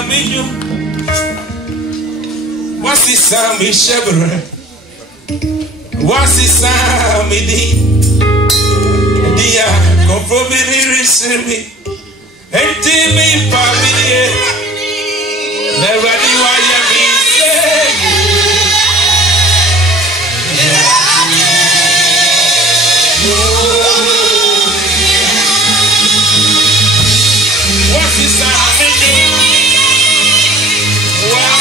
Saminyo. Wasi Sami Shebre. Wasi Sami Di. Dia, Confobiri Risimi. Entimi Pamilie. Never do I be What's this happening? What's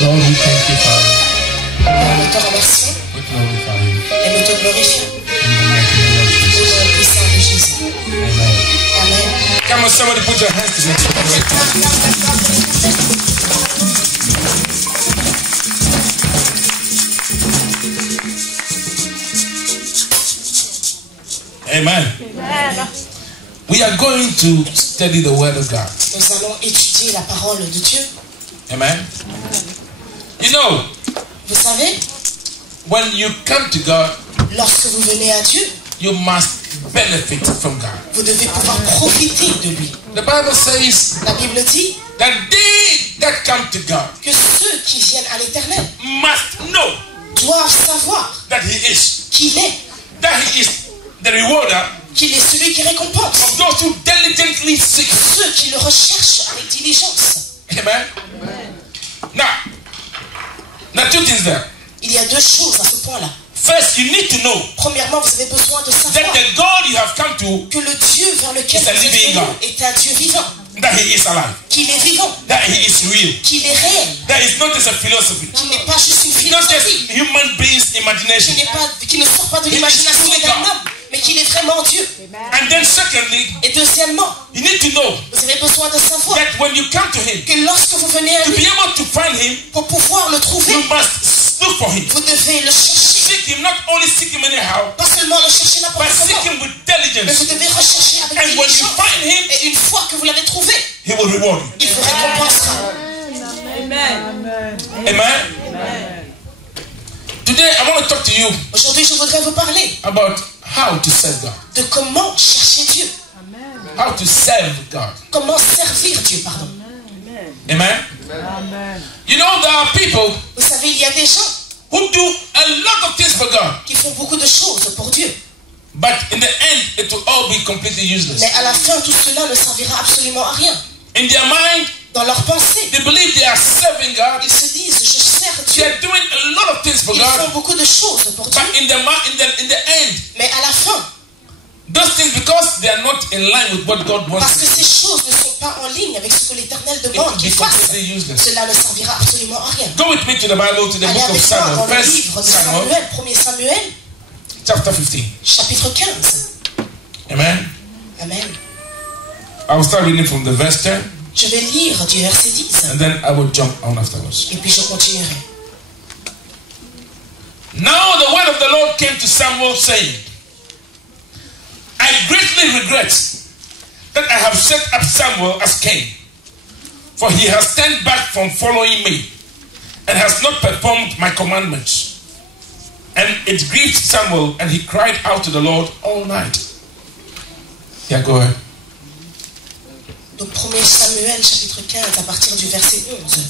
Lord, we thank you, Father. Nous te remercions We glorify you. et nous te glorifions. In the mighty name of Au Jesus. nom puissant de Jésus. Amen. Amen. Come on, somebody put your hands together. Amen. We are going to study the word of God. Nous allons étudier la parole de Dieu. Amen. You know, Vous savez, when you come to God, lorsque vous venez à Dieu, you must benefit from God. vous devez pouvoir profiter de lui. The Bible says La Bible dit that they that come to God que ceux qui viennent à l'Éternel must know doivent savoir that He is, qu'il est, that He is the rewarder qu'il est celui qui récompense of those who diligently seek. ceux qui le recherchent avec diligence. Amen. Now two things there. Il y a deux choses à ce point-là. First, you need to know Premièrement, vous avez besoin de that savoir the God you have come to, que le Dieu vers lequel It's a vous êtes living venu God. est un Dieu vivant, that He is alive, qu'il est vivant, that He is real, qu'il est réel, that is not just a philosophy, qu'il n'est pas juste une not just philosophie, human beings' imagination. qui ne sort pas de l'imagination d'un homme, mais qu'il est vraiment Dieu. And then secondly, Et deuxièmement, you need to know vous avez besoin de savoir that when you come to Him, que lorsque vous venez à to be lui, able to find Him, pour pouvoir le trouver, you must look for Him. vous devez le chercher. seek him, not only seek him anyhow, Pas seulement le chercher but n'importe seek comment, him with mais diligence. vous devez rechercher avec And when you diligence. find him, Et une fois que vous l'avez trouvé, he will reward you. il vous récompensera. Amen. Today I want to talk to you Aujourd'hui, je voudrais vous parler about how to serve God. de comment chercher Dieu. How to serve God. Comment servir Dieu, pardon. Amen. You know, there are people Vous savez, il y a des gens who do a lot of things for God, qui font beaucoup de choses pour Dieu. but in the end, it will all be completely useless. Mais à la fin, tout cela ne servira absolument à rien. In their mind, Dans leur pensée, they believe they are serving God. ils se disent, je sers They Dieu. are doing a lot of things for Ils font God, beaucoup de choses pour Dieu. but in the end, Mais à la fin, those things, because they are not in line with what God wants parce que to do, ces choses ne sont pas en ligne avec ce que l'Éternel it demande will be qu'ils fassent, completely useless. cela ne servira absolument à rien. Go with me to the Bible, to the Allez book of avec moi Samuel, dans le 1 livre de Samuel, Samuel, 1er Samuel, chapter 15. chapitre 15. Amen. Amen. I will start reading from the verse 10, Je vais lire du verset 10 and then I will jump on afterwards. et puis je continuerai. Now the word of the Lord came to Samuel, saying, I greatly regret that I have set up Samuel as king, for he has turned back from following me, and has not performed my commandments. And it grieved Samuel, and he cried out to the Lord all night. Yeah, go ahead. Donc 1er Samuel, chapitre 15, à partir du verset 11.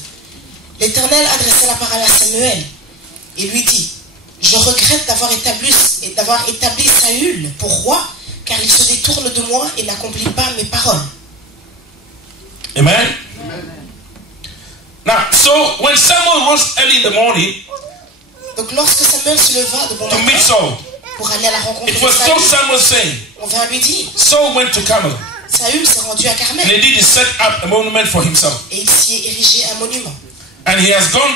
L'Éternel adressa la parole à Samuel et lui dit, je regrette d'avoir établi Saül pour roi, car il se détourne de moi et n'accomplit pas mes paroles. Amen. Now, so when Samuel rose early in the morning Donc lorsque Samuel se leva de bon to meet matin Saul, pour aller à la rencontre it de was told Saül, Samuel saying, on vint lui dire, Saul went to Carmel, Saül s'est rendu à and Carmel indeed he set up a monument for himself. et il s'y est érigé un monument. And he has gone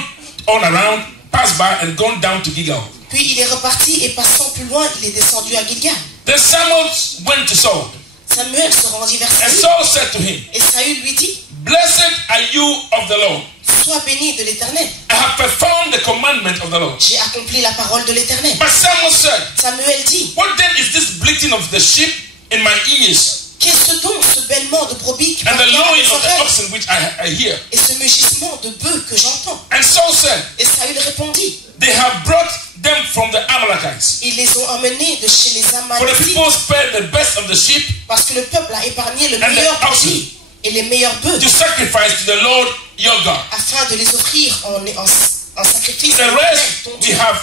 all around, passed by, and gone down to Gilgal. Puis il est reparti et passant plus loin, il est descendu à Gilgal. Then Samuel went to Saul, Samuel se rendit vers and Saül Saul said to him, et Saül lui dit, Blessed are you of the Lord. sois béni de l'Éternel. I have performed the commandment of the Lord. J'ai accompli la parole de l'Éternel. But Samuel said, Samuel dit, What then is this bleating of the sheep in my ears, qu'est-ce donc ce bêlement de brebis qui and the parvient à lowing mes of the oreilles oxen which I hear? et ce mugissement de bœufs que j'entends? And Saul said, Et Saül répondit, They have brought them from the Amalekites. ils les ont emmenés de chez les For the Amalécites people spared the best of the sheep parce que le peuple a épargné le And the meilleur oxen. brebis et les meilleurs bœufs to sacrifice to the Lord your God. afin de les offrir en sacrifice The à l'Éternel, rest ton we Dieu. have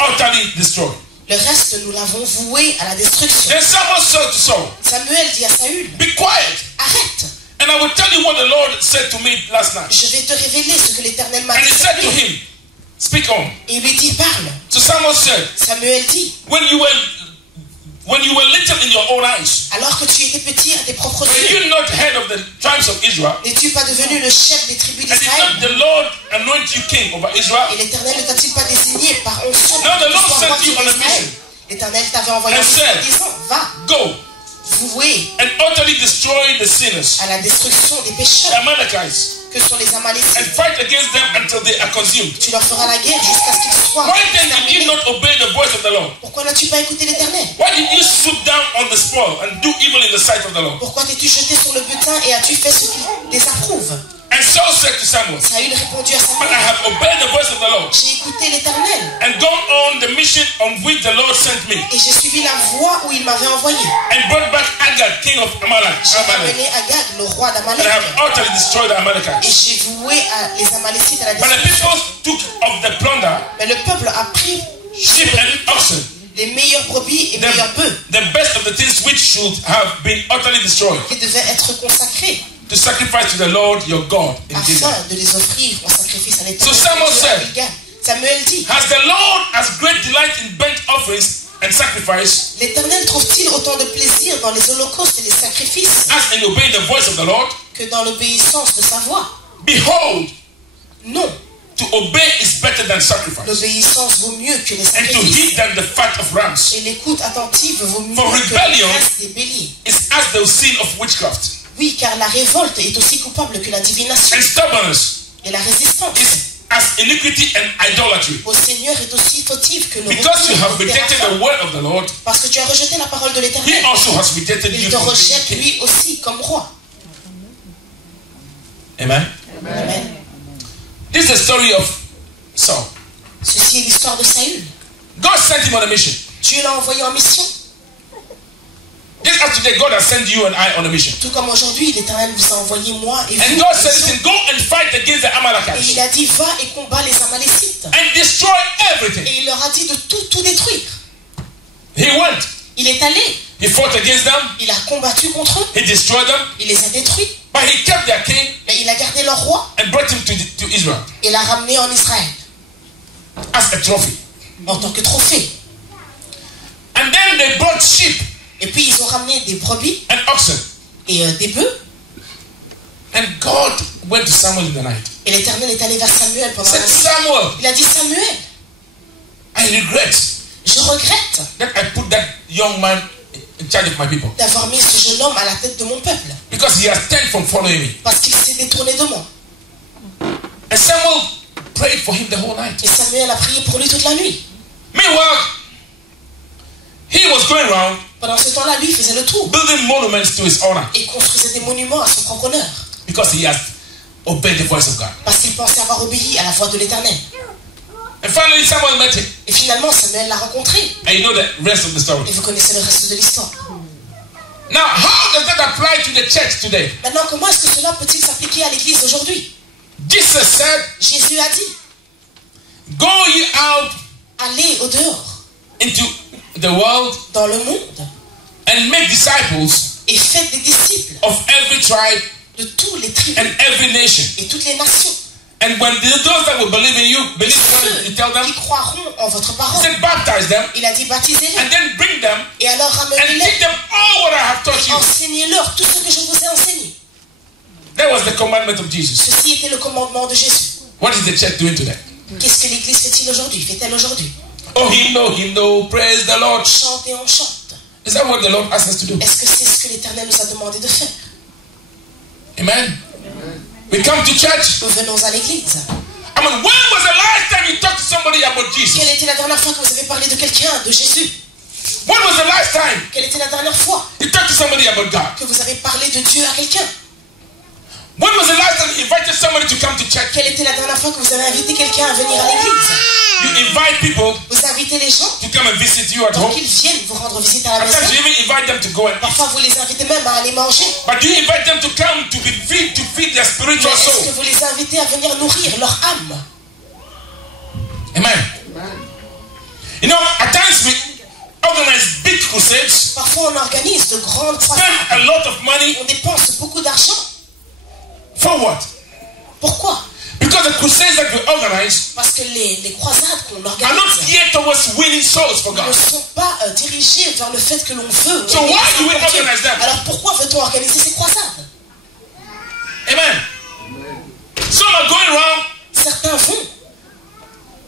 utterly destroyed. Le reste, nous l'avons voué à la destruction. Then Samuel said to Saul, Samuel dit à Saül, Be quiet, arrête, and I will tell you what the Lord said to me last night. je vais te révéler ce que l'Éternel m'a And dit. he said to cette nuit. him, Speak on. Et il lui dit, parle. So Samuel said, Samuel dit, When you were little in your own eyes, alors que tu étais petit à tes propres were yeux, you not head of the tribes of Israel? n'es-tu pas devenu le chef des tribus And did d'Israël? not the Lord anoint you king over Israel? Et l'Éternel ne t'a-t-il pas désigné par onction Now the pour Lord que tu sois sent roi you sur on a Israël? mission. L'Éternel t'avait envoyé en And mission said, disant, va, Go vouer and utterly destroy the sinners, à la destruction des the pécheurs Amalekites, que sont les and Amalécites. fight against them until they are consumed. Tu leur feras la guerre jusqu'à ce qu'ils soient Why then did you exterminés. not obey the voice of the Lord? Pourquoi n'as-tu pas écouté l'Éternel? Why did you swoop down on the spoil and do evil in the sight of the Lord? Pourquoi t'es-tu jeté sur le butin et as-tu fait ce qu'il désapprouve? And Saul said to Samuel, Saül répondit à But I Samuel, have obeyed the voice of the Lord j'ai écouté l'Éternel and gone on the mission on which the Lord sent me, et j'ai suivi la voie où il m'avait envoyé. and brought back Agag, king of Amalek, J'ai ramené Agag, le roi and d'Amalek, have utterly destroyed the et Amalekites. j'ai voué les Amalécites à la But the destruction. people took of the plunder, Mais le peuple a pris sheep and oxen, les meilleurs brebis et meilleurs bœufs the best of the things which should have been utterly destroyed, qui devaient être consacrés to sacrifice to the Lord your God in Gilgal. afin de les offrir en sacrifice à l'Éternel. So Samuel Dieu à said, Gilgal. Samuel dit, Has the Lord as great delight in burnt offerings and sacrifice l'Éternel trouve-t-il autant de plaisir dans les holocaustes et les sacrifices as in obeying the voice of the Lord? que dans l'obéissance de sa voix? Behold, Non, to obey is better than sacrifice, l'obéissance vaut mieux que les and to sacrifices. heed than the fat of rams. Et l'écoute attentive vaut mieux For que rebellion le reste des béliers. It's as the sin of witchcraft, Oui, car la révolte est aussi coupable que la divination. and stubbornness Et la résistance is as iniquity and idolatry. au Seigneur est aussi fautif que le Because you have recours rejected the terraforme. word of the Lord, Parce que tu as rejeté la parole de he l'Éternel. also has rejected Il you te from being rejette king. lui aussi comme roi. Amen. Amen. This is the story of Saul. Ceci est l'histoire de Saül. God sent him on a mission. Dieu l'a envoyé en mission. Just as today, God has sent you and I on a mission. Tout comme aujourd'hui, l'Éternel vous a envoyé moi et And vous. God en said, mission. listen, go and fight against the Et Amalekites il a dit, va et combat les Amalécites. and destroy everything. Et il leur a dit de tout détruire. He went. Il est allé. He fought against them. Il a combattu contre eux. He destroyed them. Il les a détruits. But he kept their king Mais il a gardé leur roi and brought him to Israel et l'a ramené en Israël as a trophy. en tant que trophée. And then they brought sheep Et puis ils ont ramené des brebis and oxen. et des bœufs. And God went to Samuel in the night. Et l'Éternel est allé vers Samuel He pendant said, la nuit. Samuel, Il a dit, Samuel, I regret je regrette that I put that young man in charge of my people. d'avoir mis ce jeune homme à la tête de mon peuple. Because he has turned from following me. Parce qu'il s'est détourné de moi. And Samuel prayed for him the whole night. Et Samuel a prié pour lui toute la nuit. Meanwhile, he was going around Pendant ce temps-là, lui, il faisait le tour. building monuments to his honor Et construisait des monuments à son propre honneur. because he has obeyed the voice of God. Parce qu'il pensait avoir obéi à la voix de l'Éternel. And finally, Samuel met him. Et finalement, Samuel l'a rencontré. And you know the rest of the story. Et vous connaissez le reste de l'histoire. Now, how does that apply to the church today? Maintenant, comment est-ce que cela peut-il s'appliquer à l'Église aujourd'hui? Jesus said, Jésus a dit, go ye out allez au dehors, into the world dans le monde, and make disciples et faites des disciples of every tribe de tous les tribus and every nation. et toutes les nations. And when those that will believe in you, believe what you tell them, Ceux qui croiront en votre he parole. said, baptize them Il a dit, baptisez-les. and then bring them Et alors and ramenez-les. teach them all what I have taught you. Enseignez-leur tout ce que je vous ai enseigné. That was the commandment of Jesus. Ceci était le commandement de Jésus. What is the church doing today? Qu'est-ce que l'Église fait-il aujourd'hui? Fait-elle aujourd'hui? Oh, hymno, praise the Lord. Chante et on chante. Is that what the Lord asked us to do? Est-ce que c'est ce que l'Éternel nous a demandé de faire? Amen. We come to church. Nous venons à l'Église. I mean, when was the last time you talked to somebody about Jesus? Quelle était la dernière fois que vous avez parlé de quelqu'un, de Jésus? When was the last time Quelle était la dernière fois you talked to somebody about God? que vous avez parlé de Dieu à quelqu'un? When was the last time you invited somebody to come to church? Quelle était la dernière fois que vous avez invité quelqu'un à venir à l'église? You invite people Vous invitez les gens to come and visit you at pour home. qu'ils viennent vous rendre visite à la Sometimes maison. you even invite them to go and eat. Parfois vous les invitez même à aller manger. But do you invite them to come to be feed, to feed their Mais spiritual est-ce que soul? vous les invitez à venir nourrir leur âme? Amen. You know, at times we organize big crusades, Parfois on organise de grandes spend croisades. a lot of money. On dépense beaucoup d'argent. For what? Pourquoi? Because the crusades that we organize Parce que les croisades qu'on are not organise geared towards winning souls for ne God. sont pas dirigées vers le fait que l'on veut. So why do we aimer Dieu. organize them? Alors pourquoi veut-on organiser ces croisades? Amen. Some are going around Certains vont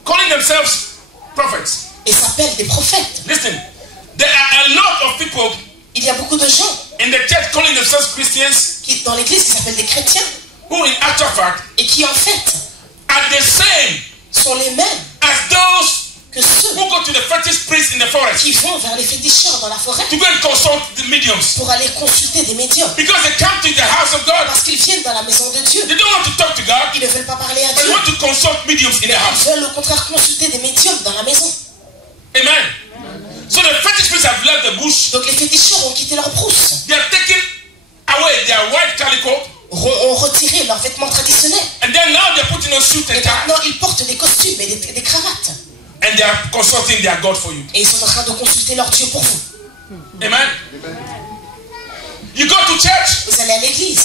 calling themselves prophets. et s'appellent des prophètes. Listen, there are a lot of people Il y a beaucoup de gens in the church calling themselves Christians dans l'église qui s'appellent des chrétiens who in actual fact et qui en fait are the same sont les mêmes as those que ceux who go to the fetish priests in the forest qui vont vers les féticheurs dans la forêt to go and consult the mediums. pour aller consulter des médiums. Because they come to the house of God. Parce qu'ils viennent dans la maison de Dieu. They don't want to talk to God, Ils ne veulent pas parler à but they Dieu. want to consult mediums in the Ils house. veulent au contraire consulter des médiums dans la maison. Amen. So the fetish priests have left the bush. Donc les féticheurs ont quitté leur brousse, They have taken away their white calico, ont retiré leurs vêtements traditionnels. and then now they're putting on suit Et and tie, maintenant ils portent des costumes et des cravates. and they are consulting their God for you. Et ils sont en train de consulter leur Dieu pour vous. Amen. You go to church, Vous allez à l'église.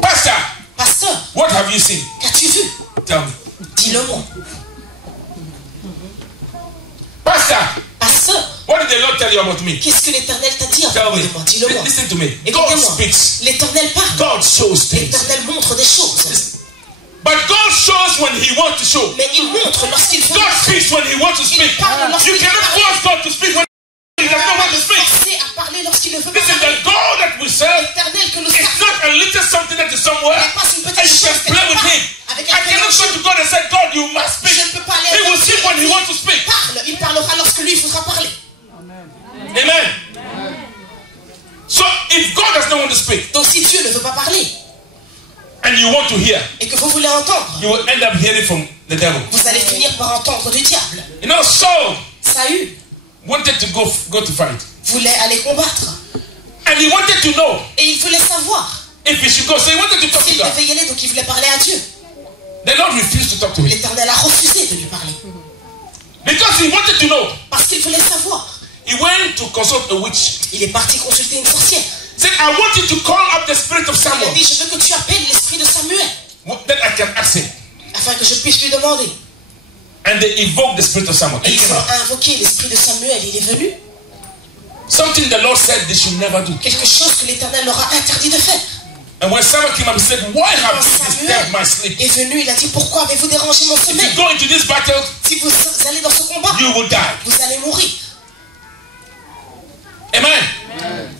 Pastor. Pasteur, What have you seen? qu'as-tu vu? Tell me. Dis-le-moi. Pastor, Pasteur, what did the Lord tell you about me? qu'est-ce que l'Éternel t'a dit à Tell propos me. de moi? Dis-le-moi. Listen to me. God Écoutez-moi. speaks. L'Éternel parle. God shows things. L'Éternel montre des choses. But God shows when He wants to show. Mais il montre lorsqu'il faut. God speaks when He wants to speak. Il parle lorsqu'il You cannot parle. force God to speak when He does not want to speak. Forcé à parler lorsqu'il ne veut pas This is parler. the God that we serve. L'Éternel que nous It's servons. not a little something that is somewhere n'est pas une and petite you can chose play with Him. avec I un cannot mélange. go to God and say, God, don't want to speak, Donc si Dieu ne veut pas parler and you want to hear, et que vous voulez entendre, you will end up hearing from the devil. vous allez finir par entendre du diable. You know, Saul Saül wanted to go to fight. voulait aller combattre And he wanted to know et il voulait savoir if he should go. So he wanted to talk to s'il God. devait y aller, donc il voulait parler à Dieu. The Lord refused to talk to him L'Éternel a refusé de lui parler because he wanted to know. parce qu'il voulait savoir. He went to consult a witch. Il est parti consulter une sorcière. Said, I want you to call up the spirit of Il a Samuel dit, je veux que tu appelles l'esprit de Samuel that I can ask him. afin que je puisse lui demander. And they invoked the spirit of Samuel. Et And he ils came ont out. invoqué l'esprit de Samuel. Il est venu. Something the Lord said they should never do. Quelque chose que l'Éternel leur a interdit de faire. And when Samuel came up, he said, why have Quand you disturbed my Samuel sleep? est venu, il a dit, pourquoi avez-vous dérangé mon If sommeil? you go into this battle, Si vous allez dans ce combat, you will die. vous allez mourir. Amen.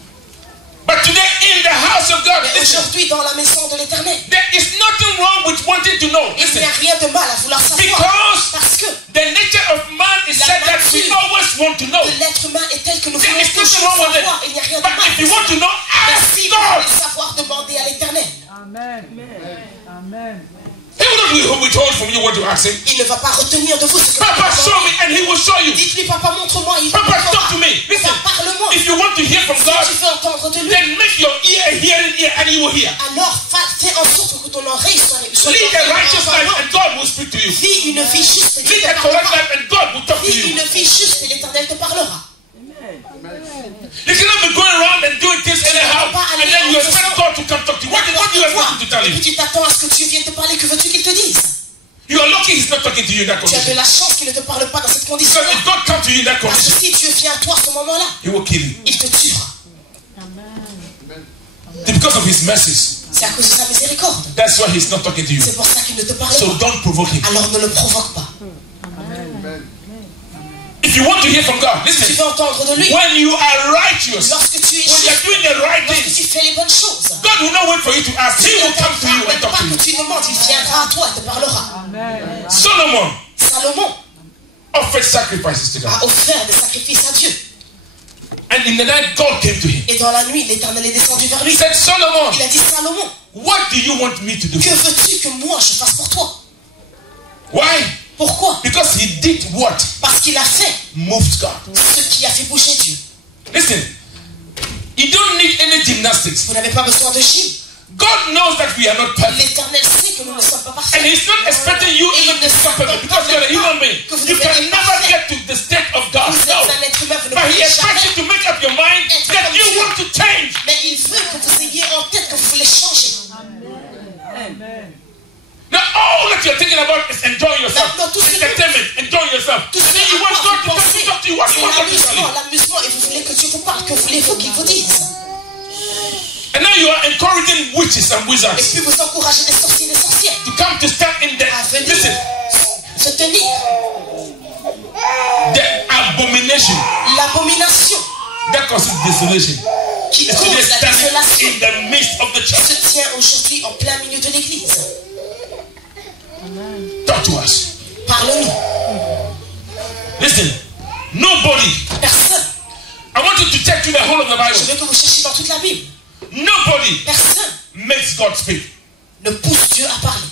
But today in the house of God, Mais listen, aujourd'hui, dans la maison de l'Éternel, there is nothing wrong with wanting to know. il Listen, n'y a rien de mal à vouloir savoir. because Parce que the nature of man is La said that we nature always want to know. l'être humain est tel que nous There voulons is nothing toujours wrong with it. savoir. Il n'y a rien de But mal. if you want to know, Mais ask si vous God. voulez savoir, demandez à l'Éternel. Amen. Amen. He will not withhold from you what you ask him. Il ne va pas retenir de vous ce que Papa, vous show demandez. me and he will show you. Dites-lui, papa, montre-moi. Il vous Papa, montrera. talk to me. Listen, Papa, parle-moi. if you want to hear from Si God, tu veux entendre de lui, then make your ear a hearing ear and you will hear. alors fais en sorte que ton oreille soit Lead a righteous life and God will speak to you. Vis une vie juste et Dieu Lead te a correct parlera. life and God will talk to Vis you. une vie juste et l'Éternel te parlera. You cannot be going around and doing things anyhow and then you expect God to come talk to you. What do you expect him to tell Et you? puis tu t'attends à ce que Dieu vienne te parler. Que veux-tu qu'il te dise? You are lucky he's not talking to you in that Tu as de condition. la chance qu'il ne te parle pas dans cette Because condition-là. if God comes to you in that Parce que condition, si Dieu vient à toi à ce moment-là, he will kill you. il te tuera. It's because of his mercies. C'est à cause de sa miséricorde. That's why he's not talking to you. C'est pour ça qu'il ne te parle So pas. don't provoke him. Alors ne le provoque pas. If you want to hear from God, Si tu listen. veux entendre de lui, When you are righteous, lorsque tu es when you are juste, doing the right lorsque things, tu fais les bonnes choses, God will not wait for you to ask. He il will ne come to you and t'attendra talk pas to you. que tu demandes, il viendra à toi et te parlera. Amen. Solomon Salomon offered sacrifices to God. a offert des sacrifices à Dieu. And in the night, God came to him. Et dans la nuit, l'Éternel est descendu vers He lui. said, Solomon, Il a dit, Salomon, what do you want me to do? que veux-tu que moi je fasse pour toi? Why? Pourquoi? Because he did what Parce qu'il a fait moved God. ce qui a fait bouger Dieu. Listen, you don't need any gymnastics. Vous n'avez pas besoin de gym. God knows that we are not perfect. L'Éternel sait que nous ne sommes pas And parfaits. he's not expecting you even to be perfect because you're a human being. You can never get to the state of God. Vous No. êtes un être humain, vous ne But he pouvez expects you jamais. to make up your mind that you want to change. Mais il veut que vous ayez en tête que vous voulez changer. Amen. Now all that you're thinking about is enjoying yourself. No, tout ce que- Entertainment, enjoying yourself. Tout And ce then you à want quoi God vous to pensez, talk to you. What do c'est you want God to tell l'amusement, you? l'amusement, et vous voulez que Dieu vous parle. Que voulez-vous qu'il vous dise? And now you are encouraging witches and Et wizards puis vous encouragez des sorciers et des sorcières to come to stand in the, à venir listen, se tenir. the abomination L'abomination that causes desolation qui is cause today la standing désolation in the midst of the church. se tient aujourd'hui en plein milieu de l'église. Talk to us. Parle-nous. Listen, nobody, Personne. I want you to check through the whole of the Je Bible. veux que vous cherchiez dans toute la Bible. Nobody Personne makes God speak. ne pousse Dieu à parler.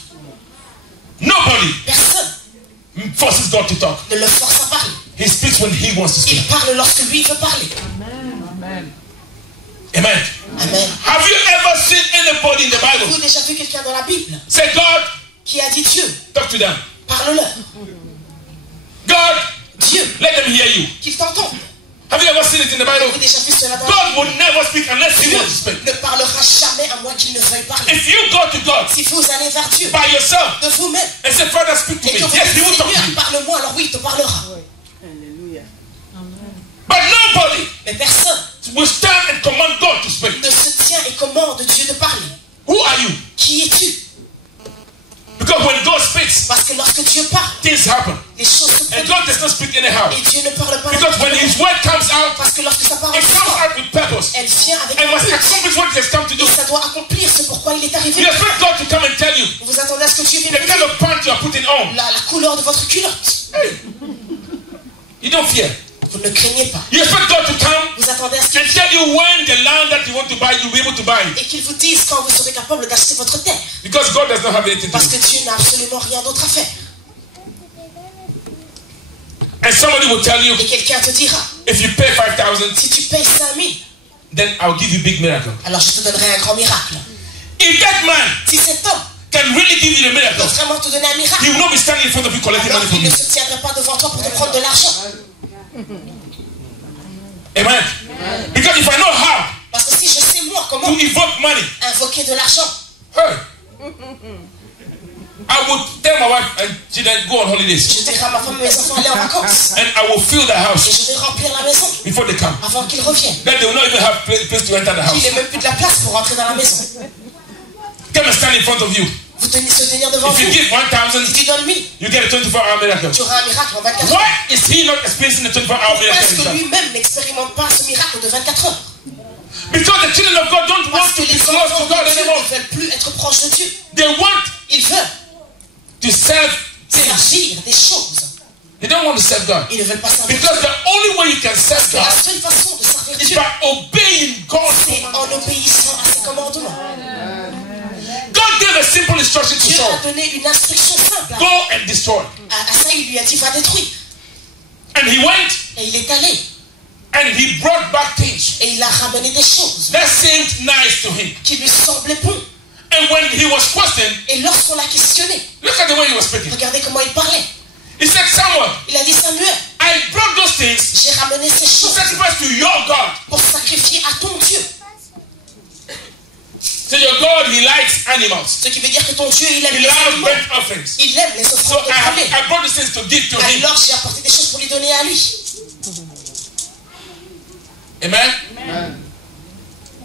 Nobody Personne forces God to talk. ne le force à parler. He speaks when he wants to Il speak. parle lorsque lui veut parler. Amen. Amen. Amen. Have you ever seen anybody in the Avez-vous Bible déjà vu quelqu'un dans la Bible say, God, qui a dit Dieu, talk to them. parle-leur. God, Dieu, let them hear you. qu'il t'entende. Have you ever seen it in the Bible? Avez-vous déjà vu cela dans la God Bible? will never speak unless he Dieu wants to speak. ne parlera jamais à moins qu'il ne veuille parler. If you go to God Si vous allez vers Dieu by yourself de vous-même and say, Father, speak to et me, que vous yes, he dites will talk to Seigneur, you. parle-moi, alors oui, il te parlera. Alléluia. But nobody Mais personne will stand and command God to speak. ne se tient et commande Dieu de parler. Who are you? Qui es-tu? Because when God speaks, Parce que lorsque Dieu parle, things happen. les choses se And produisent. God does not speak anyhow. Et Dieu ne parle pas. Because when his word comes out, Parce que lorsque sa parole it comes sort, out with purpose. elle vient avec And un must but. accomplish what it has come to do. Et ça doit accomplir ce pourquoi il est arrivé. You expect God to come and tell you Vous attendez à ce que Dieu vienne the vous kind dire of pants you are putting on. la couleur de votre culotte. Hey. You don't fear. Vous ne craignez pas. You expect God to come Vous attendez à ce and qu'il tell you when the land that you want to buy, you'll be able to buy it. Et qu'ils vous disent quand vous serez capable d'acheter votre terre. Because God does not have anything to Parce do. que Dieu n'a absolument rien d'autre à faire. And somebody will tell you, Et quelqu'un te dira, if you pay 5,000, si tu payes 5 000, then I'll give you big miracle. alors je te donnerai un grand miracle. If that man Si cet homme can really give you the peut miracle, vraiment te donner un he miracle, will not be standing in front of you collecting alors money from il ne you. se tiendrait pas devant toi pour te prendre de l'argent. Amen. Because if I know how Parce que si je sais moi to comment evoke money, invoquer de l'argent, hey, I would tell my wife and she then go on holidays, je dirai à ma femme et mes enfants aller en vacances. and I will fill the Et house je vais remplir la maison before they come. avant qu'ils reviennent. Then they will not even have place to enter the Il house. n'est même plus de la place pour rentrer dans la maison. Come and stand in front of you. Vous se tenir devant If vous. you give Si 1,000, tu donnes 1000, you get a 24-hour miracle. tu auras un miracle en 24 heures. Why is he not experiencing the 24-hour Pourquoi est-ce miracle que himself? lui-même n'expérimente pas ce miracle de 24 heures? Because the children of God don't want Parce to que be les close enfants to God de Dieu anymore. ne veulent plus être proches de Dieu. They want Ils veulent to serve things. s'élargir des choses. They don't want to serve God. Ils ne veulent pas servir Dieu. Because the only way you can serve C'est la God seule façon de servir is Dieu, by obeying God's c'est command. en obéissant à ses commandements. God gave a simple instruction to Dieu Saul. a donné une instruction simple Go and destroy. à ça. Il lui a dit va détruire. And he went Et il est allé and he brought back things et il a ramené des choses that seemed nice to him. qui lui semblaient bons. And when he was questioned, Et lorsqu'on l'a questionné, look at the way he was speaking. regardez comment il parlait. He said, Samuel, Il a dit Samuel, I brought those things j'ai ramené ces to choses sacrifice to your God. pour sacrifier à ton Dieu. So your God, he likes animals. Ce qui veut dire que ton Dieu, il aime He les loves animaux. burnt offerings. Il aime les So offrandes de brûlées. I brought these things to give to him. Alors j'ai apporté des choses pour lui donner à lui. Amen?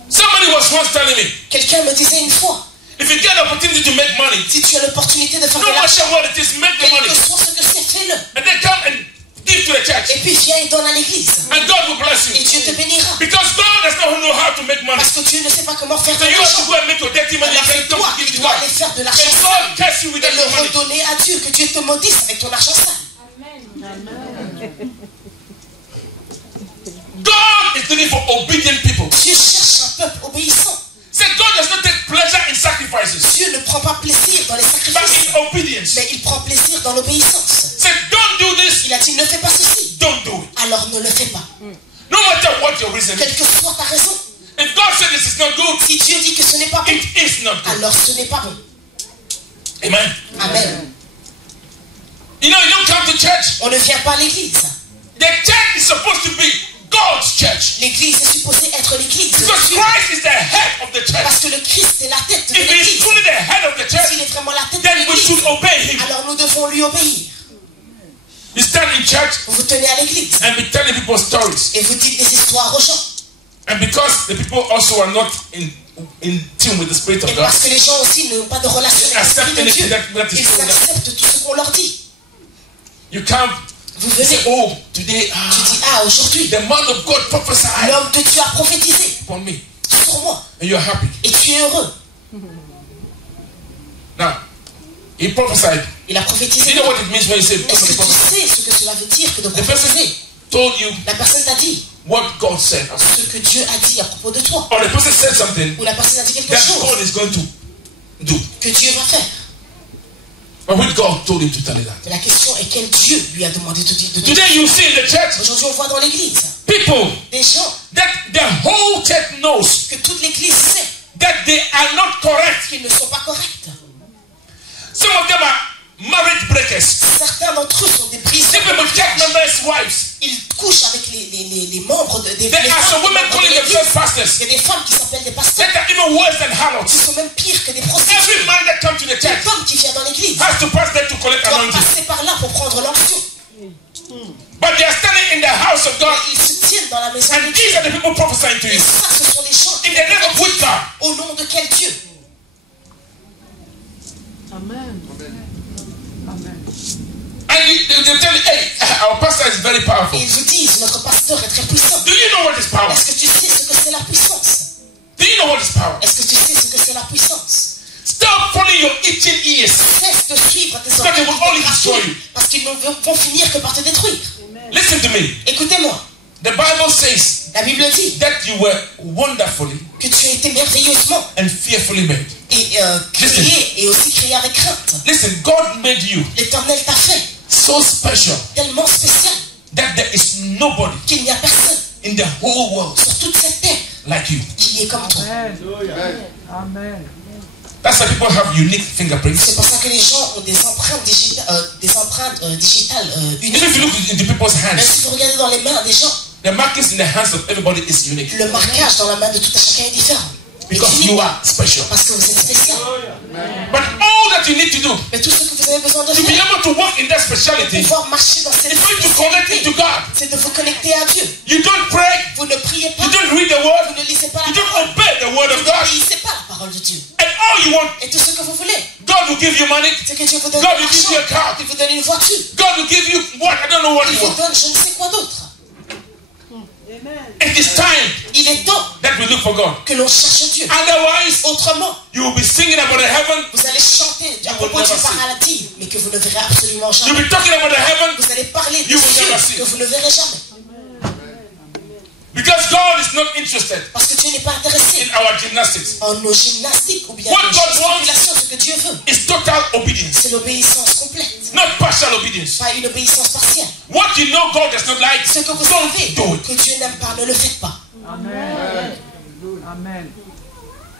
Somebody was once telling me, Quelqu'un me disait une fois, if you get an opportunity to make money, si tu as l'opportunité de faire no de l'argent, matter what it is, make the quel money. que soit ce que c'est, fais-le. And then come and give to the church. Et puis viens et donne à l'église. And God will bless Et you. Dieu te bénira. Because God does not know how to make money. Parce que Dieu ne sait pas comment faire So de you have to l'argent. go and make your dirty money Alors and c'est then come toi to give qui it to dois God. aller faire de l'argent And sale God curse you with et that le money. redonner à Dieu. Que Dieu te maudisse avec ton argent sale. God is looking for obedient people. Dieu cherche un peuple obéissant. Say God does not take pleasure in sacrifices, Dieu ne prend pas plaisir dans les but sacrifices, in obedience. mais il prend plaisir dans l'obéissance. Say don't do this, Il a dit ne fais pas ceci, don't do it. alors ne le fais pas. No matter what your reason is. Quelle que soit ta raison, If God said this is not good, si Dieu dit que ce n'est pas bon, it is not good. alors ce n'est pas bon. Amen. Amen. You know, you don't come to church. On ne vient pas à l'église. The church is supposed to be God's church. L'église est supposée être l'église de Because Dieu. Christ is the head of the church. Parce que le Christ est la tête de If he is l'église. truly the head of the church, S'il est vraiment la tête de then we l'église, should obey him. alors nous devons lui obéir. You stand in church Vous vous tenez à l'église and be telling people stories. et vous dites des histoires aux gens. And because the people also are not in tune with the Spirit Et of God, parce que les gens aussi n'ont pas de relation avec accept l'Esprit de anything Dieu, that is ils told them. acceptent tout ce qu'on leur dit. You come, Vous you say, venez, oh, today, tu dis, ah aujourd'hui, the man of God prophesied l'homme de Dieu a prophétisé upon me. sur moi And you're happy. et tu es heureux. Now, he prophesied. Il a You prophétisé. know what it means when you say Est-ce que somebody tu prophesied? sais ce que cela veut dire que de The person prophétiser? told you La personne t'a dit what God said. ce que Dieu a dit à propos de toi. Or the person said something Ou la personne a dit quelque that chose God is going to do. que Dieu va faire. But which God told him to tell you that. Mais la question est quel Dieu lui a demandé de dire. Today you see in the church Aujourd'hui, on voit dans l'église people des gens that the whole church knows que toute l'église sait that they are not correct. qu'ils ne sont pas corrects. Some of them are marriage breakers. Certains d'entre eux sont des briseurs. Sleeping with church members' wives. Ils couchent avec les membres des There are some women calling themselves pastors Il y a des femmes qui s'appellent des pasteurs that are even worse than qui harlots. sont même pires que des Every prostituées. man that comes to the church Tout homme qui vient dans l'église has to pass there to collect doit anointing. passer par là pour prendre l'onction. But they are standing in the house of God, Ils se tiennent dans la maison de and these Dieu. are the people prophesying to Et you. ça, ce sont les gens In the name of which God? au nom de quel Dieu? Amen. Amen. And they tell you, hey, our pastor is very powerful. Et ils vous disent, notre pasteur est très puissant. Do you know what is power? Est-ce que tu sais ce que c'est la puissance? Do you know what is power? Est-ce que tu sais ce que c'est la puissance? Stop following your itching ears. Cesse de suivre tes Because they will only oreilles destroy you. parce qu'ils ne vont finir que par te détruire. Listen to me. Écoutez-moi. The Bible says La Bible dit that you were wonderfully que tu as été merveilleusement and fearfully made. et créé et aussi créé avec crainte. Listen, God made you L'Éternel t'a fait so special tellement spécial that there is nobody qu'il n'y a personne in the whole world sur toute cette terre like you. qui est comme toi. Amen. That's why people have unique C'est fingerprints. pour ça que les gens ont des empreintes digitales Even uniques. if you look into people's Même hands, si vous regardez dans les mains des gens, the markings in the hands of everybody is unique le marquage dans la main de tout un chacun est différent. because you are special. Parce que vous êtes spécial. But all that you need to do Mais tout ce que vous avez besoin de to be faire able to walk in that pour speciality pouvoir marcher dans cette is for you to connect spécialité, into God. c'est de vous connecter à Dieu. You don't pray, Vous ne priez pas, you don't read the vous word, ne lisez pas you la don't parole, obey the word vous of God, n'obéissez pas à la parole de Dieu. and all you want, Et tout ce que vous voulez, God will give you money, c'est que Dieu vous donne God de will give you a l'argent, car, il vous donne une voiture, God will give you what? I don't know what il you vous want. donne je ne sais quoi d'autre. It is time Il est temps that we look for God. que l'on cherche Dieu. Otherwise, Autrement, you will be singing about the heaven, vous allez chanter à You propos will du never see. paradis, mais que vous ne verrez absolument you'll jamais. be talking about the heaven Vous allez parler de You will never Dieu see. que vous ne verrez jamais. because God is not interested Parce que Dieu n'est pas intéressé in our gymnastics. en nos gymnastiques ou bien What nos God wants gesticulations. Ce que Dieu veut, It's total obedience, c'est l'obéissance complète, not partial obedience. pas une obéissance partielle. What you know God does not like, Ce que vous don't savez do it. que Dieu n'aime pas, ne le faites pas. Amen. Amen.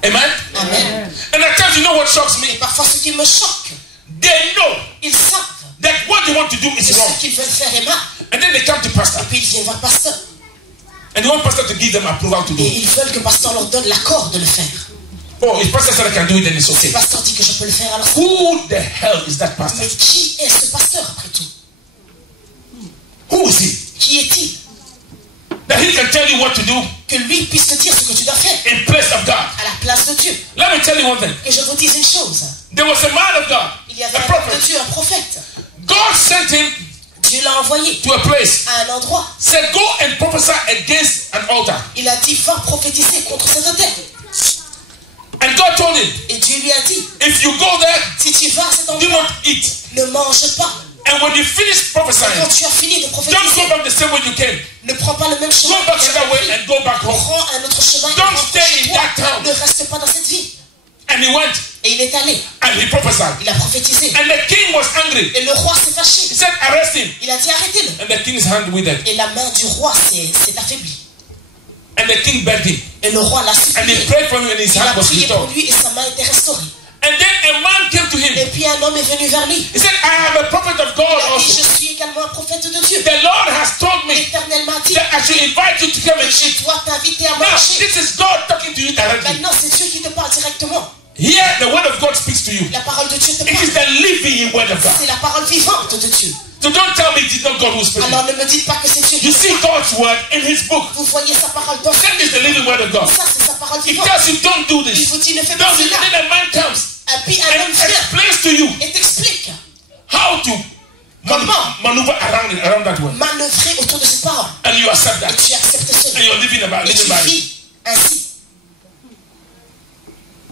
Amen? Amen. And at times, you know what shocks Et me? parfois, ce qui me choque, They know ils savent that what they want to do que is wrong. ce qu'ils veulent faire est mal. And then they come to pastor. Et puis ils viennent voir pasteur. And they want pastor to give them approval to do Et it. ils veulent que pasteur leur donne l'accord de le faire. Oh, if pastor said I can do it, then it's Si okay. pasteur dit que je peux le faire, alors c'est... Who the hell is that pastor? Mais qui est ce pasteur après tout? Who is he? Qui est-il? That he can tell you what to do Que lui puisse te dire ce que tu dois faire in place of God. à la place de Dieu. Let me tell you one thing. Que je vous dise une chose. There was a man of God, Il y avait a un homme de prophet. Dieu, un prophète. God sent him Dieu l'a envoyé to a place. à un endroit. Said, go and prophesy against an altar. Il a dit, va prophétiser contre cet autel. And God told him, Et Dieu lui a dit, if you go there, si tu vas à cet do endroit, not eat. ne mange pas. And when you finish Et quand prophesying, tu as fini de don't prophétiser, go back the same way you came. ne prends pas le même chemin. Go back the other way and go back home. Prends un autre chemin et Don't rentre stay chez in toi. that town. Ne reste pas dans cette ville. And he went Et il est allé. and he prophesied. Il a prophétisé. And the king was angry. Et le roi s'est He fâché. said, arrest him. Il a dit, arrêtez-le. And the king's hand withered. Et la main du roi s'est affaiblie. And the king begged him. Et le roi l'a And he supplié. prayed for him and his Il a hand was prié pour restored. lui et sa main était restaurée. And then a man came to him. Et puis un homme est venu vers lui. He said, I am a prophet of God Il a dit, also. je suis également un prophète de Dieu. The Lord has told me L'Éternel m'a dit, that I should invite you to come and je eat. dois t'inviter à Now, manger. this is God talking to you directly. Maintenant, c'est Dieu qui te parle directement. Here, the word of God speaks to you. La parole de Dieu te It is parle. the living word of God. C'est la parole vivante de Dieu. So don't tell me it is not God who speaks. Alors ne me dites pas que c'est Dieu You qui te see parle. God's word in his book. Vous voyez sa parole dans That is the living word of God. ça, c'est sa parole It vivante. tells you don't do Il this. vous dit, ne fais pas Don't do it. cela. And then a man comes Et puis un homme and vient explains to you et t'explique how to Comment? maneuver around that word. manœuvrer autour de cette parole. And you accept Et that. tu acceptes And cela. you're living Et living tu by it. vis ainsi.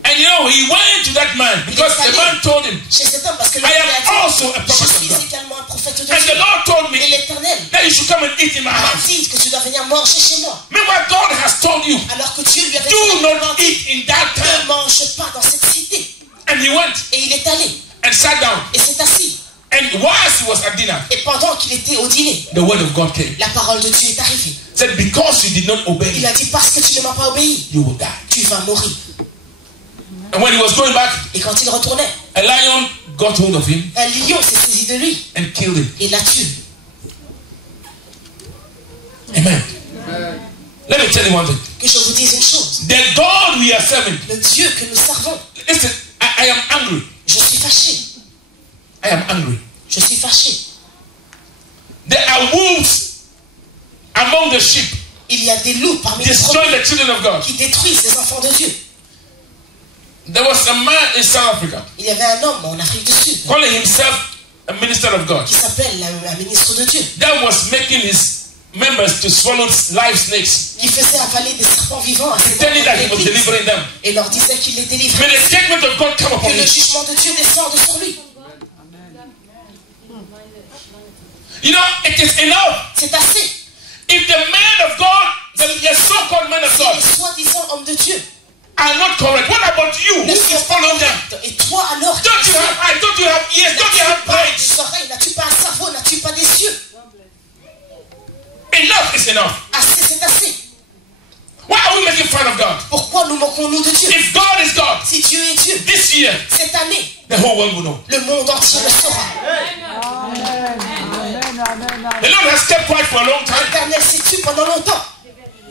And you know, he went to that man because the man told him, Chez cet homme, parce que I l'homme lui am a dit, also a je prophet of suis God. également un prophète de And Dieu. the Lord told Et me l'Éternel that you should come and eat in my m'a house. dit que tu dois venir manger chez moi. Meanwhile, God has told you, Alors que Dieu lui avait do not dit, eat in that ne town. mange pas dans cette cité. And he went Et il est allé and sat down. et s'est assis. And whilst he was at dinner, Et pendant qu'il était au dîner, the word of God came. la parole de Dieu est arrivée. Said, because you did not obey Il me, a dit, parce que tu ne m'as pas obéi, you will die. tu vas mourir. And when he was going back, Et quand il retournait, a lion got hold of him un lion s'est saisi de lui and killed him. et l'a tué. Amen. Let me tell you one thing. Que je vous dise une chose. The God we are serving, Le Dieu que nous servons, listen, I am angry. je suis fâché. I am angry. Je suis fâché. There are wolves among the sheep Il y a des loups parmi les destroying brebis the children of God. qui détruisent les enfants de Dieu. There was a man in South Africa Il y avait un homme en Afrique du Sud calling himself a minister of God qui s'appelle un ministre de Dieu, that was making his members to swallow live snakes, qui faisait avaler des serpents vivants à ses telling that he enfants was de l'Église delivering them. et leur disait qu'il les May délivrait. the judgment of God come upon Que le you. jugement de Dieu descende sur lui. You know, it is enough. C'est assez. If the man of God the so-called men of Si God les soi-disant hommes de Dieu are not correct, what about you? Who ne is sont pas following them? corrects, et toi alors, Don't you have eyes? Don't you have ears? Don't you have n'as-tu pas brains? des oreilles, n'as-tu pas un cerveau, n'as-tu pas des yeux? Enough is enough. Assez, c'est assez. Why are we making fun of God? Pourquoi nous moquons-nous de Dieu? If God is God, Si Dieu est Dieu, this year, cette année, the whole world will know. le monde entier le saura. Amen. Amen. Amen. The Lord has kept quiet for a long time, L'Éternel s'est tu pendant longtemps,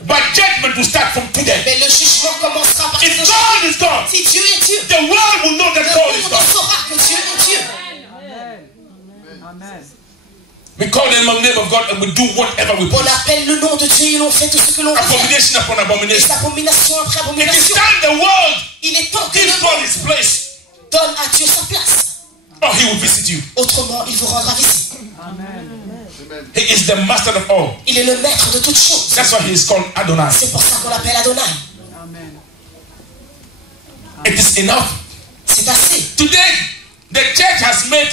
but judgment will start from today. mais le jugement commencera à partir If d'aujourd'hui. God is God, Si Dieu est Dieu, the world will know that le God is monde God. saura que Dieu est Dieu. Amen. We call the name of God and we do whatever we On please. appelle le nom de Dieu et l'on fait tout ce que l'on veut faire. Abomination upon Et abomination. abomination après It is abomination. time the world Il est temps que gives le God monde his place, donne à Dieu sa place. or he will visit you. Autrement, il vous rendra visite. He is the master of all. Il est le maître de toutes choses. That's why he is called Adonai. C'est pour ça qu'on l'appelle Adonai. Amen. It is enough. C'est assez. Today, the church has made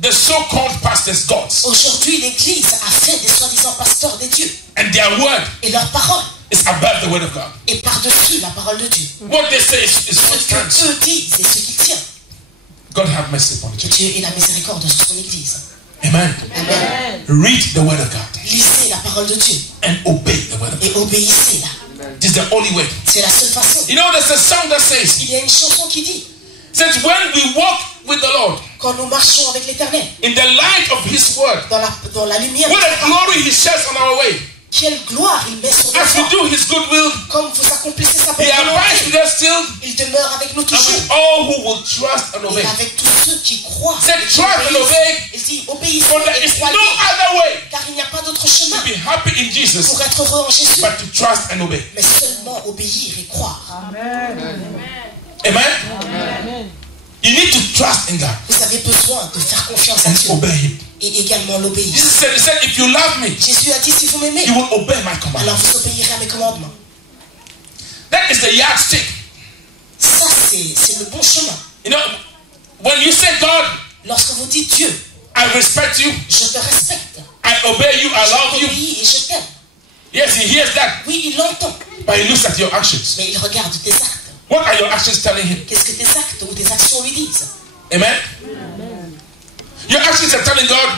the so-called pastors gods, Aujourd'hui, l'Église a fait des soi-disant pasteurs des dieux. and their word Et leur parole is above the word of God. est par-dessus la parole de Dieu. What they say is Ce what que stands. eux disent et ce qu'ils tiennent. God have mercy upon the Que church. Dieu ait la miséricorde sur son Église. Amen. Amen. Read the word of God Lisez la parole de Dieu and obey the word of God. et obéissez-la. It is the only way. C'est la seule façon. You know, there's a song that says, Il y a une chanson qui dit, when we walk with the Lord quand nous marchons avec l'Éternel, in the light of his word, dans la lumière, what a glory he sheds on our way. quelle gloire il met sur nos As we voies. do his good will, Comme vous accomplissez sa he bonne abides with volonté, us still, il demeure avec nous and toujours. with all who will trust and obey. Et avec tous ceux qui croient. Say, et qui trust and obéissent. obey, Il dit, obéissez for there et is no croyez, other way car il n'y a pas d'autre to chemin be happy in Jesus pour être heureux en Jésus, but to trust and obey. mais seulement obéir et croire. Amen. Amen? You need to trust in God Vous avez besoin de faire confiance à and Dieu obey him. et également l'obéir. Jesus said, he said, if you love me, Jésus a dit, si vous m'aimez, you will obey my alors commandments. vous obéirez à mes commandements. That is the yardstick. Ça, c'est le bon chemin. You know, when you say, God, Lorsque vous dites Dieu, I respect you, je te respecte, I obey you, I je love you. t'obéis et je t'aime. Yes, he hears that, Oui, il l'entend, but he looks at your actions. mais il regarde tes actes. What are your actions telling him? Qu'est-ce que tes actes ou tes actions lui disent? Amen? Your actions are telling God,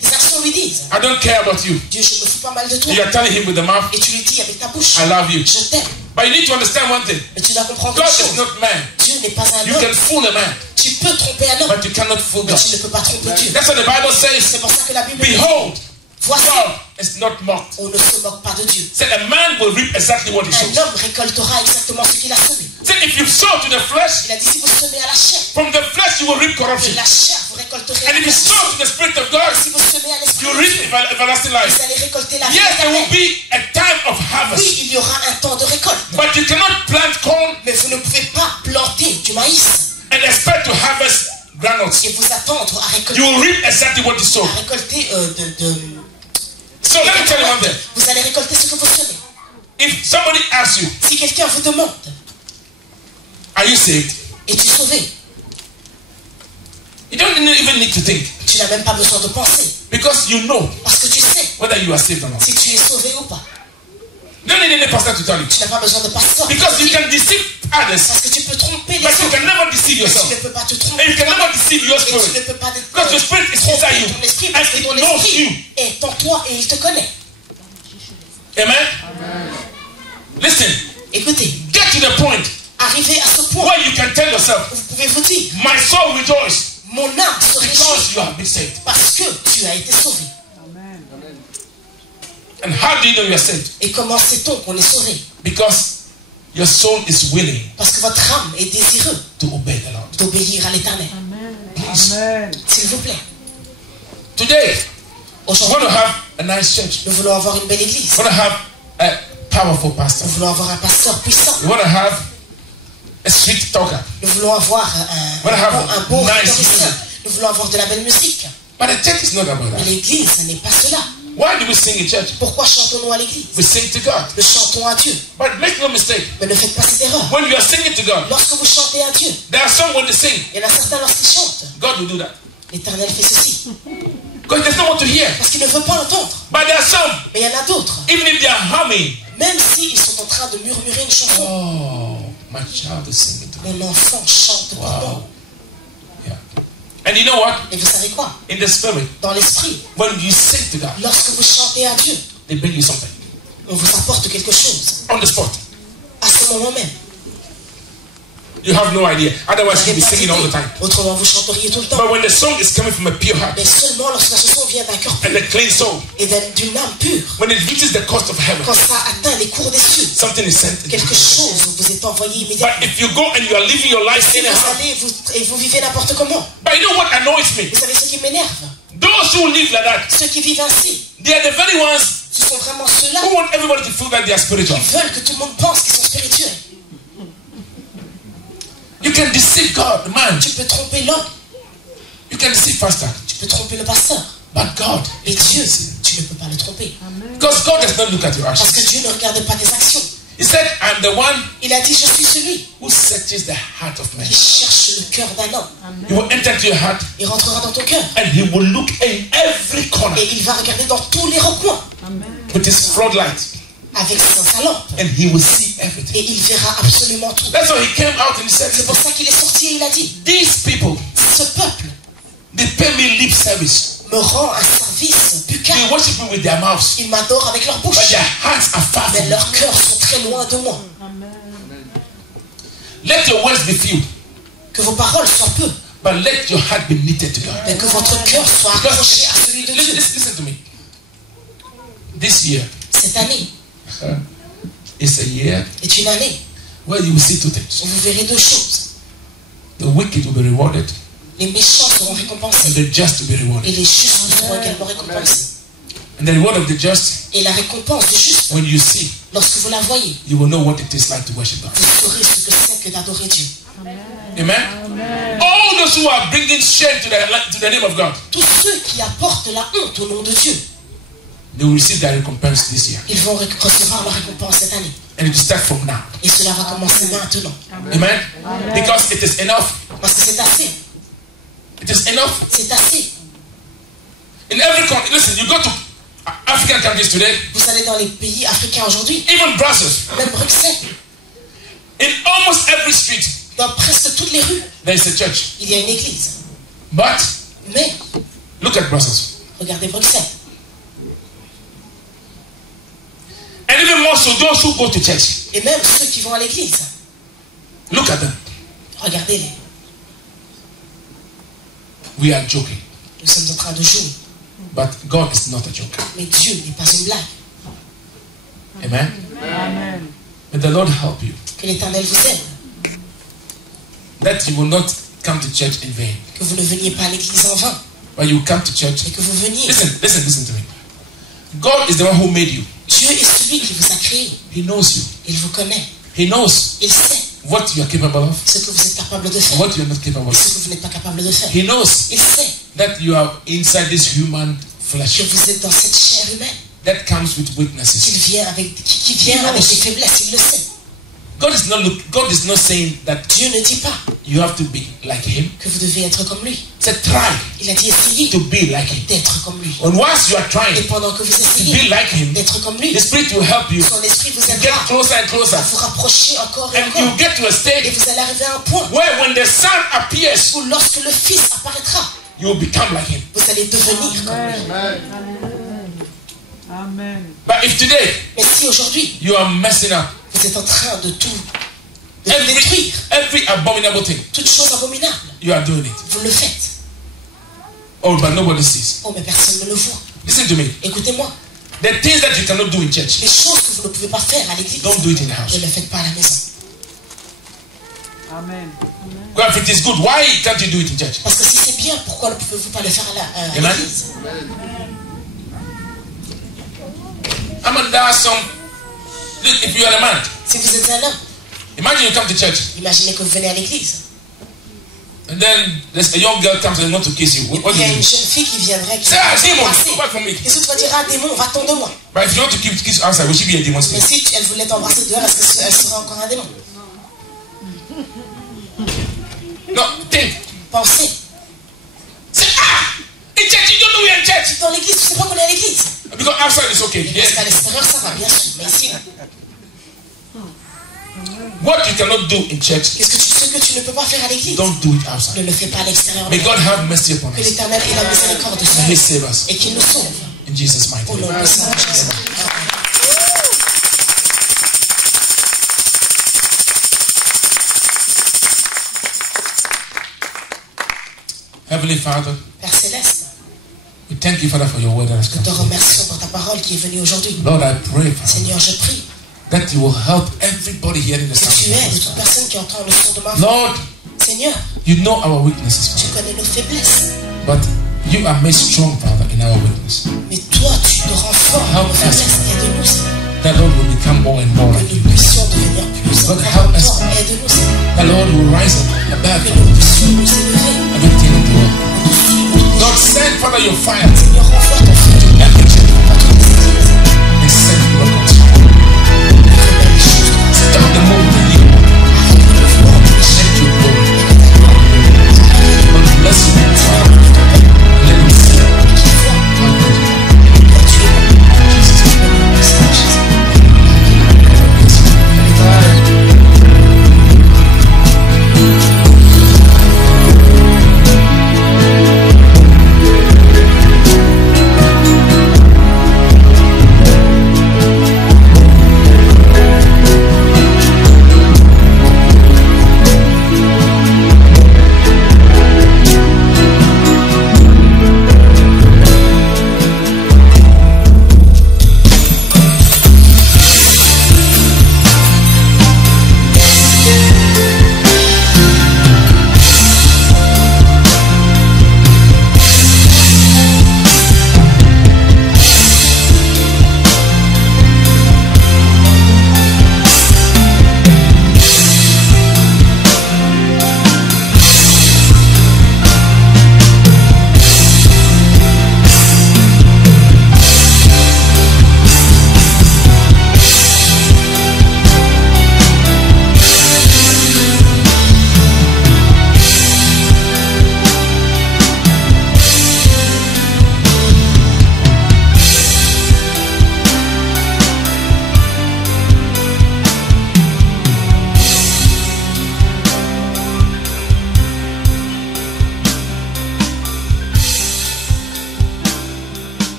Tes actions lui disent, I don't care about you. Dieu, je me fous pas mal de toi. You are telling him with the mouth, Et tu lui dis avec ta bouche, I love you. je t'aime. But you need to understand one thing. Mais tu dois comprendre God une is chose. not man. Dieu n'est pas un You can homme. fool a man, Tu peux tromper un homme, but you cannot fool mais God. tu ne peux pas tromper Dieu. That's what the Bible says. C'est pour ça que la Bible dit, Behold, voici, God is not mocked. on ne se moque pas de Dieu. Said a man will reap exactly what he Un sows. homme récoltera exactement ce qu'il a semé. Said if you sow to the flesh, Il a dit, si vous semez à la chair, from the flesh you will reap de corruption. la chair, vous récolterez And la if you sow corruption. to the Spirit of God, Si vous semez à l'esprit you de reap Dieu, everlasting life. vous allez récolter la vie Yes, there will éternelle. be a time of harvest, Oui, il y aura un temps de récolte, but you cannot plant corn mais vous ne pouvez pas planter du maïs and expect to harvest granules. et vous attendre à You récolter, will reap exactly what you sow. So let me tell you one thing. Vous allez récolter ce que vous semez. If somebody asks you, Si quelqu'un vous demande, are you saved? es-tu sauvé? You don't even need to think, Tu n'as même pas besoin de penser, because you know parce que tu sais whether you are saved or not. si tu es sauvé ou pas. You don't need any pastor to tell you, Tu n'as pas besoin de pasteur, because you can deceive others, parce que tu peux tromper les but you autres, can never deceive mais tu yourself. ne peux pas te And tromper. you can never deceive your Et tu ne spirit, peux pas because your spirit is inside tromper you, ton esprit, and parce que it ton knows you. esprit est en toi et il te connaît. Amen? Listen, Écoutez, get to the point arrivez à ce point where you can tell yourself, où vous pouvez vous dire, my soul rejoice mon âme se réjouit because you have been saved. parce que tu as été sauvé. Amen. And how do you know you are saved? Et comment sait-on qu'on est sauvé? Because your soul is willing Parce que votre âme est désireux to obey the Lord. d'obéir à l'Éternel. Amen. S'il vous plaît. Today, we want Aujourd'hui, to have a nice church. nous voulons avoir une belle église. We want to have a powerful pastor. Nous voulons avoir un pasteur puissant. We want to have a sweet talker. Nous voulons avoir un bon Nice rhétoricien. music. Nous voulons avoir de la belle musique. But the church is not about Mais that. l'église, ce n'est pas cela. Why do we sing in church? Pourquoi chantons-nous à l'église? We sing to God. Nous chantons à Dieu. But make no mistake, Mais ne faites pas cette erreur. when you are singing to God, Lorsque vous chantez à Dieu, there are some when they sing, il y en a certains lorsqu'ils chantent, God will do that. l'Éternel fait ceci. Because there's no one to hear. Parce qu'il ne veut pas entendre. But there are some, Mais il y en a d'autres. even if they are humming, Même s'ils sont en train de murmurer une chanson. Oh, my child is singing to me. Mon enfant chante pour moi. Wow. Yeah. And you know what? Et vous savez quoi? In the spirit, Dans l'esprit, when you sing to God, lorsque vous chantez à Dieu, they bring you something on vous apporte quelque chose. on the spot. À ce moment même. You have no idea. Otherwise, Vous you'll be n'avez pas singing all the d'idée. time. Autrement, vous chanteriez tout le temps. But when the song is coming from a pure heart Mais seulement lorsque la chanson vient d'un cœur and pur a clean soul, et d'une âme pure, when it reaches the coast of heaven, quand ça atteint les cours des cieux, something is sent. quelque chose vous est envoyé But immédiatement. if you go and you are living your life Si in a vous heart, allez et vous vivez n'importe comment, but you know what annoys me? vous savez ce qui m'énerve? Those who live like that, Ceux qui vivent ainsi, they are the very ones ce sont vraiment ceux-là who want everybody to feel that they are spiritual. qui veulent que tout le monde pense qu'ils sont spirituels. You can deceive God, man. Tu peux tromper l'homme, You can deceive pastor. tu peux tromper le pasteur. But God, Et Dieu, tu ne peux pas le tromper. because God does not look at your Parce que actions. Dieu ne regarde pas tes actions. He said, I'm the one Il a dit, je suis celui who searches the heart of man. qui cherche le cœur d'un homme. He will enter into your heart Il rentrera dans ton cœur. and he will look in every corner Et il va regarder dans tous les recoins with his floodlight avec sa lampe. and he will see everything. Et il verra absolument tout. That's why he came out and he said, C'est pour ça qu'il est sorti et il a dit, these people, ce peuple they pay me lip service. me rend un service buccal. They worship me with their mouths, Ils m'adorent avec leur bouche. but their hearts are far Mais from me. leurs cœurs sont très loin de moi. Let your words be few, Que vos paroles soient peu. but let your heart be knitted to God. Mais que votre cœur soit accroché à celui de Dieu. Listen to me. This year Cette année is a year est une année where you will see two things. où vous verrez deux choses. The wicked will be rewarded Les méchants seront and récompensés. the just will be Et rewarded. les justes seront également récompensés. And the reward of the just, Et la récompense du juste, when you see, lorsque vous la voyez, you will know what it is like to worship God. vous saurez ce que c'est que d'adorer Dieu. Amen? All those who are bringing shame to the name of God, Tous ceux qui apportent la honte au nom de Dieu, they will receive their recompense this year. ils vont recevoir leur récompense cette année. And it will start from now. Et cela va commencer maintenant. Amen? Because it is enough. Parce que c'est assez. It is enough. C'est assez. In every country, listen, you go to African countries today, Vous allez dans les pays africains aujourd'hui, even Brussels, même Bruxelles, in almost every street, dans presque toutes les rues, there is a church. il y a une église. But Mais, look at Brussels. regardez Bruxelles. And even more so, those who go to church, Et même ceux qui vont à l'église, look at them. regardez-les. We are joking. Nous sommes en train de jouer. But God is not a joker. Mais Dieu n'est pas une blague. Amen? Amen. May the Lord help you. Que l'Éternel vous aide. That you will not come to church in vain. Que vous ne veniez pas à l'église en vain. But you will come to church. Mais que vous veniez. Listen to me. God is the one who made you. Dieu est celui qui vous a créé. He knows you. Il vous connaît. He knows Il sait what you are capable of, ce que vous êtes capable de faire. what you are not capable Et ce of. que vous n'êtes pas capable de faire. He knows Il sait that you are inside this human que flesh vous êtes dans cette chair humaine that comes with weaknesses. qui vient avec des faiblesses. Il le sait. God is not saying that Dieu ne dit pas you have to be like him. que vous devez être comme lui. Say try Il a dit essayez to be like him. d'être comme lui. And once you are Et trying pendant que vous to be essayez like him, d'être comme lui, the Spirit will help you son esprit vous to get aidera closer and closer. à vous rapprocher encore et And you encore. get to a Et stage vous allez arriver à un point where when the Son appears, où lorsque le Fils apparaîtra, you will become like him. vous allez devenir comme lui. Amen. But if today Mais si aujourd'hui, you are messing up vous êtes en train de tout détruire, every abominable thing, toute chose abominable, you are doing it. vous le faites. Oh, but nobody sees. Oh, mais personne ne le voit. Listen to me. Écoutez-moi, The things that you cannot do in church, les choses que vous ne pouvez pas faire à l'église, don't do it in the house. ne les faites pas à la maison. Amen. Well, if it is good, why can't you do it in church? Parce que si c'est bien, pourquoi ne pouvez-vous pas le faire à Amen. l'église? I mean, there are some. Look, if you are a man, Si vous êtes un homme, imagine you come to church, imaginez que vous venez à l'église. and then there's a young girl comes and wants to kiss you. What Il do y a you une do? jeune fille qui viendrait, qui Say, ah, va demon, t'embrasser. go back from me. Et si tu vas dire, ah démon, va-t'en de moi. But if you want to keep kiss outside, will she be a demon Mais still? si elle voulait t'embrasser dehors, est-ce qu'elle serait encore un démon? No, think. Pensez. Say, ah, in church, you don't know we're in church. Dans l'église, tu sais pas qu'on est à l'église. Because outside is okay. Parce Here, qu'à l'extérieur, ça va bien sûr. Mais ici, what you cannot do in church, ce que tu ne peux pas faire à l'église, don't do it outside. ne le fais pas à l'extérieur. May God have mercy upon Que us. l'Éternel ait la miséricorde May He de save us. et qu'il nous sauve. In Jesus' mighty Au nom name. de Saint Jésus. Heavenly Father, Père Céleste, we thank you, Father, for your word that has nous come. te remercions pour ta parole qui est venue aujourd'hui. Lord, I pray, Father, Seigneur, je prie that you will help everybody hearing the que sound tu of my aides voice. toute personne qui entend le son de ma voix. Lord, Seigneur, you know our weaknesses, tu Father, connais nos faiblesses. but you are made strong, Father, in our weakness. Mais toi, tu te rends fort dans nos faiblesses. Aide-nous, Seigneur. That Lord will become more and more Que like nous you. puissions devenir plus Lord, encore help comme us. toi. Aide-nous, Seigneur. That Lord will rise up above Que nous puissions nous élever. everything in the world. Nous suivre. Lord, send, Father, your fire Seigneur, envoie ton feu.